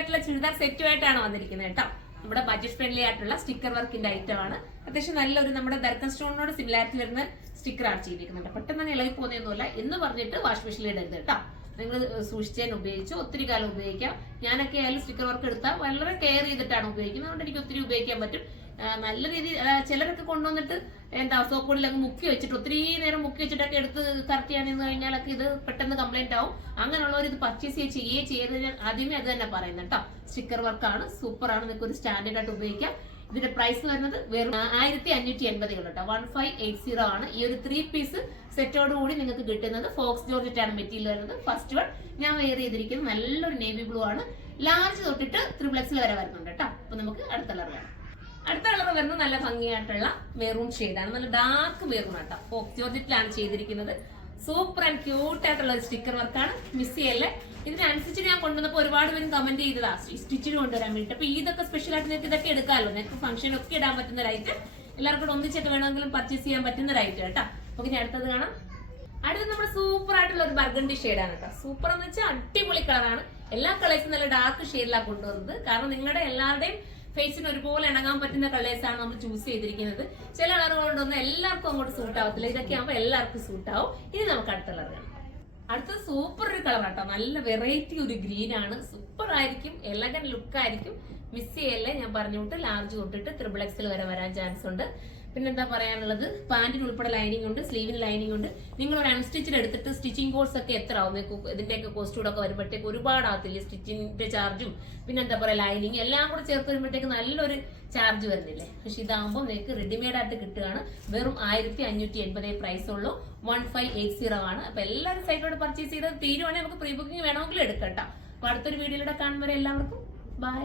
ആയിട്ടുള്ള ചുരിദാർ സെറ്റുമായിട്ടാണ് വന്നിരിക്കുന്നത് കേട്ടോ. നമ്മുടെ ബഡ്ജറ്റ് ഫ്രണ്ട്ലി ആയിട്ടുള്ള സ്റ്റിക്കർ വർക്കിന്റെ ഐറ്റം ആണ്. അത്യാവശ്യം നല്ലൊരു നമ്മുടെ ദർക്കൻ സ്റ്റോണിനോട് സിമിലാരിറ്റി വരുന്ന സ്റ്റിക്കറാണ് ചെയ്തിരിക്കുന്നത്. പെട്ടെന്ന് തന്നെ ഇളകി പോകുന്നതൊന്നുമല്ല എന്ന് പറഞ്ഞിട്ട് വാഷ് മെഷീനിൽ ഇടരുത് കേട്ടോ. നിങ്ങൾ സൂക്ഷിച്ചതിന് ഉപയോഗിച്ച് ഒത്തിരി കാലം ഉപയോഗിക്കാം. ഞാനൊക്കെ ആയാലും സ്റ്റിക്കർ വർക്ക് എടുത്താൽ വളരെ കെയർ ചെയ്തിട്ടാണ് ഉപയോഗിക്കുന്നത്. അതുകൊണ്ട് എനിക്ക് ഒത്തിരി ഉപയോഗിക്കാൻ പറ്റും. നല്ല രീതിയിൽ ചിലരൊക്കെ കൊണ്ടുവന്നിട്ട് എന്താ സോപ്പൊടിയിലൊക്കെ മുക്കി വെച്ചിട്ട് ഒത്തിരി നേരം മുക്കി വെച്ചിട്ടൊക്കെ എടുത്ത് കറക്റ്റ് ചെയ്യാൻ കഴിഞ്ഞാലൊക്കെ ഇത് പെട്ടെന്ന് കംപ്ലൈന്റ് ആവും. അങ്ങനെയുള്ളവർ ഇത് പർച്ചേസ് ചെയ്ത് ആദ്യമേ അത് തന്നെ പറയുന്നത് കേട്ടോ. സ്റ്റിക്കർ വർക്കാണ്, സൂപ്പറാണ്, നിങ്ങൾക്ക് ഒരു സ്റ്റാൻഡേർഡ് ആയിട്ട് ഉപയോഗിക്കാം. ഇതിന്റെ പ്രൈസ് വരുന്നത് വെറും 1580 കേട്ടോ. 1580 ആണ്. ഈ ഒരു 3 പീസ് സെറ്റോട് കൂടി നിങ്ങൾക്ക് കിട്ടുന്നത്. ഫോക്സ് ജോർജറ്റ് ആണ് മെറ്റീരിയൽ വരുന്നത്. ഫസ്റ്റ് വൺ ഞാൻ വെയർ ചെയ്തിരിക്കുന്നത് നല്ലൊരു നേവി ബ്ലൂ ആണ്. ലാർജ് തൊട്ടിട്ട് 3XL വരെ വരുന്നുണ്ട് കേട്ടോ. അപ്പൊ നമുക്ക് അടുത്ത കളർ വേണം. അടുത്ത കളർ വരുന്നത് നല്ല ഭംഗിയായിട്ടുള്ള മെറൂൺ ഷെയ്ഡാണ്. നല്ല ഡാർക്ക് മെറൂൺ ആട്ടോ. ഫോക്സ് ജോർജറ്റിലാണ് ചെയ്തിരിക്കുന്നത്. സൂപ്പർ ആൻഡ് ക്യൂട്ട് ആയിട്ടുള്ള ഒരു സ്റ്റിക്കർ വർക്കാണ്. മിസ് ചെയ്യല്ലേ. ഇതിനനുസരിച്ച് ഞാൻ കൊണ്ടുവന്നപ്പോൾ ഒരുപാട് പേര് കമന്റ് ചെയ്തതാ സ്റ്റിച്ചിന് കൊണ്ടുവരാൻ വേണ്ടിട്ട്. അപ്പൊ ഇതൊക്കെ സ്പെഷ്യൽ ആയിട്ട് നിങ്ങൾക്ക് ഇതൊക്കെ എടുക്കാമല്ലോ. നിങ്ങൾക്ക് ഫംഗ്ഷൻ ഒക്കെ ഇടാൻ പറ്റുന്ന ഒരു ഐറ്റം, എല്ലാവർക്കും ഒന്നിച്ചൊക്കെ വേണമെങ്കിലും പർച്ചേസ് ചെയ്യാൻ പറ്റുന്ന ഒരു ഐറ്റം കേട്ടോ. നമുക്ക് ഇനി അടുത്തത് കാണാം. അടുത്തത് നമ്മുടെ സൂപ്പർ ആയിട്ടുള്ള ഒരു ബർഗണ്ടി ഷെയ്ഡാണ് കേട്ടോ. സൂപ്പർ എന്ന് വെച്ചാൽ അടിപൊളി കളറാണ്. എല്ലാ കളേഴ്സും നല്ല ഡാർക്ക് ഷെയ്ഡിലാണ് കൊണ്ടുവന്നത്. കാരണം നിങ്ങളുടെ എല്ലാവരുടെയും ഫേസിന് ഒരുപോലെ ഇണങ്ങാൻ പറ്റുന്ന കളേഴ്സാണ് നമ്മൾ ചൂസ് ചെയ്തിരിക്കുന്നത്. ചില കളറുകളുണ്ടൊന്നും എല്ലാവർക്കും അങ്ങോട്ട് സൂട്ട് ആവത്തില്ല. ഇതൊക്കെ ആകുമ്പോൾ എല്ലാവർക്കും സൂട്ട് ആവും. ഇനി നമുക്ക് അടുത്ത കളർ കാണാം. അടുത്തത് സൂപ്പർ ഒരു കളർ ആട്ടോ. നല്ല വെറൈറ്റി ഒരു ഗ്രീൻ ആണ്. സൂപ്പർ ആയിരിക്കും, എലഗൻ ലുക്ക് ആയിരിക്കും. മിസ് ചെയ്യല്ലേ. ഞാൻ പറഞ്ഞുകൊണ്ട് ലാർജ് തൊട്ടിട്ട് 3XL വരെ വരാൻ ചാൻസ് ഉണ്ട്. പിന്നെന്താ പറയാനുള്ളത്, പാന്റിന് ഉൾപ്പെടെ ലൈനിങ് ഉണ്ട്, സ്ലീവിന് ലൈനിങ് ഉണ്ട്. നിങ്ങൾ ഒരു അൺസ്റ്റിച്ചിൽ എടുത്തിട്ട് സ്റ്റിച്ചിങ് കോഴ്സ് ഒക്കെ എത്ര ആവും? ഇതിന്റെയൊക്കെ കോസ്റ്റ് കൂടെ ഒക്കെ വരുമ്പോഴത്തേക്ക് ഒരുപാടാകത്തില്ലേ? സ്റ്റിച്ചിന്റെ ചാർജും പിന്നെന്താ പറയാ ലൈനിങ് എല്ലാം കൂടെ ചേർത്ത് വരുമ്പോഴത്തേക്ക് നല്ലൊരു ചാർജ് വരുന്നില്ലേ? പക്ഷെ ഇതാകുമ്പോൾ നിങ്ങൾക്ക് റെഡിമെയ്ഡ് ആയിട്ട് കിട്ടുകയാണ്. വെറും 1580 പ്രൈസ് ഉള്ളൂ. 1580 ആണ്. അപ്പൊ എല്ലാവരും സൈറ്റിലൂടെ പർച്ചേസ് ചെയ്ത് തീരുവാണെങ്കിൽ നമുക്ക് പ്രീ ബുക്കിംഗ് വേണമെങ്കിലും എടുക്കാം കേട്ടോ. അപ്പൊ അടുത്തൊരു വീഡിയോയിലൂടെ കാണുന്നവരെ എല്ലാവർക്കും ബൈ.